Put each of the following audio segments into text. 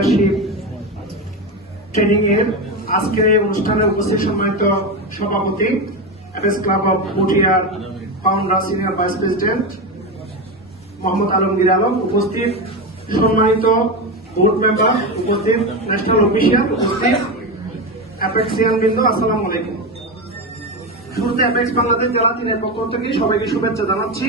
Leadership training এর আজকের এই অনুষ্ঠানে উপস্থিত সম্মানিত সভাপতি FS club of founder senior vice president Mohammad Alamgir Alam উপস্থিত, সম্মানিত বোর্ড মেম্বার উপস্থিত, ন্যাশনাল অফিসিয়াল উপস্থিত আলাইকুম। শুরুতে অ্যাপেক্স বাংলাদেশ জেলা তিনের পক্ষ থেকে সবাইকে শুভেচ্ছা জানাচ্ছি।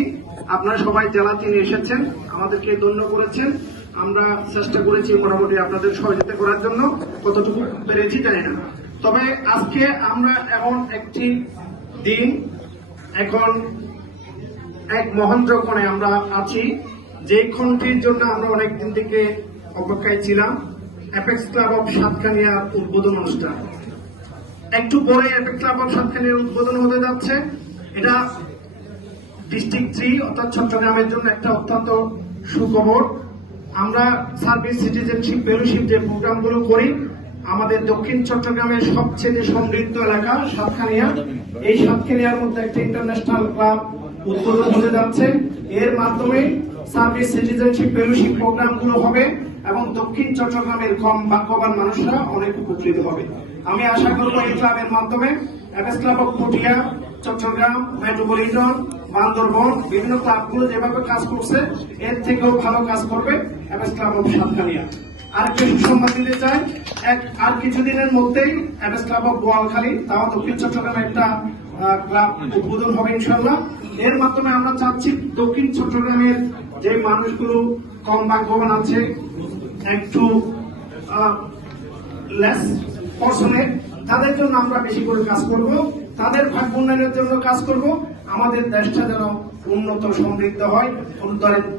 আপনারা সবাই জেলা তিনে এসেছেন, আমাদেরকে ধন্য করেছেন। আমরা চেষ্টা করেছি মোটামুটি আপনাদের সহযোগিতা করার জন্য, কতটুকু পেরেছি জানি না। তবে আজকে আমরা এমন একটি দিন, এখন এক মহেন্দ্রক্ষণে আমরা আছি। যে ক্ষণটির জন্য আমরা অনেক দিন থেকে অপেক্ষায় ছিলাম। অ্যাপেক্স ক্লাব অফ সাতকানিয়ার উদ্বোধন অনুষ্ঠান। একটু পরে অ্যাপেক্স ক্লাব অফ সাতকানিয়ার উদ্বোধন হতে যাচ্ছে। এটা ডিস্ট্রিক্ট থ্রি অর্থাৎ চট্টগ্রামের জন্য একটা অত্যন্ত সুখবর। আমরা সার্ভিস সিটিজেনশিপ ফেলোশিপ যে প্রোগ্রামগুলো করি, আমাদের দক্ষিণ চট্টগ্রামের সবচেয়ে সমৃদ্ধ এলাকা সাতখানিয়া। এই সাতখানিয়ার মধ্যে একটা ইন্টারন্যাশনাল ক্লাব উদ্বোধন হতে যাচ্ছে। এর মাধ্যমে সার্ভিস সিটিজেনশিপ ফেলোশিপ প্রোগ্রামগুলো হবে এবং দক্ষিণ চট্টগ্রামের কম ভাগ্যবান মানুষরা অনেক উপকৃত হবে। আমি আশা করব এই ক্লাবের মাধ্যমে FS club of Patiya Chattogram metropolitan Bandarban, বিভিন্ন ক্লাবগুলো যেভাবে কাজ করছে, এর থেকেও ভালো কাজ করবে এফএস ক্লাব অফ সাতকানিয়া। আর একটু সুসংবাদ দিতে চাই, এক আর কিছুদিনের মধ্যেই এফএস ক্লাব অফ বোয়ালখালী তাও দক্ষিণ চট্টগ্রামে একটা ক্লাব উদ্বোধন হবে ইনশাল্লাহ এর মাধ্যমে আমরা চাচ্ছি দক্ষিণ চট্টগ্রামের যে মানুষগুলো কম ভাগ্যবান আছে, একটু লেস পর্সনে তাদের জন্য আমরা বেশি করে কাজ করব, তাদের ভাগ্য উন্নয়নের জন্য কাজ করব আমাদের দেশটা যেন উন্নত, সমৃদ্ধ হয়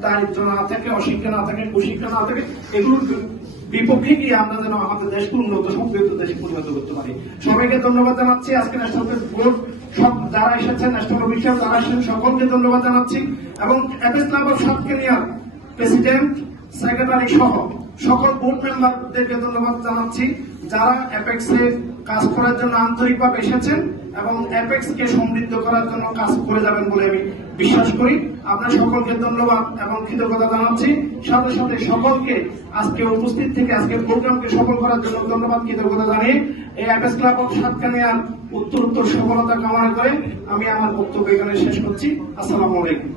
দারিদ্র না থাকে, অশিক্ষা না থাকে, কুশিক্ষা না থাকে, এগুলোর বিপক্ষে গিয়ে আমরা যেন আমাদের দেশকে উন্নত, সমৃদ্ধ দেশে পরিণত করতে পারি। সবাইকে ধন্যবাদ জানাচ্ছি। আজকে ন্যাশনাল বোর্ড সব যারা এসেছেন ন্যাশনাল অফিসিয়াল যারা এসেছেন, সকলকে ধন্যবাদ জানাচ্ছি। এবং এফএস ক্লাব অফ সাউথ কেনিয়ার প্রেসিডেন্ট, সেক্রেটারি সহ সকল বোর্ড মেম্বারদেরকে ধন্যবাদ জানাচ্ছি। যারা অ্যাপেক্স কাজ করার জন্য আন্তরিকভাবে এসেছেন এবং অ্যাপেক্স কে সমৃদ্ধ করার জন্য কাজ করে যাবেন বলে আমি বিশ্বাস করি। আপনার সকলকে ধন্যবাদ এবং কৃতজ্ঞতা জানাচ্ছি। সাথে সাথে সকলকে আজকে উপস্থিত থেকে আজকে প্রোগ্রামকে সফল করার জন্য ধন্যবাদ, কৃতজ্ঞতা জানিয়ে এই অ্যাপেক্স ক্লাব অফ সাতকানিয়ার উত্তর উত্তর সফলতা কামনা করে আমি আমার বক্তব্য এখানে শেষ করছি। আসসালামু আলাইকুম।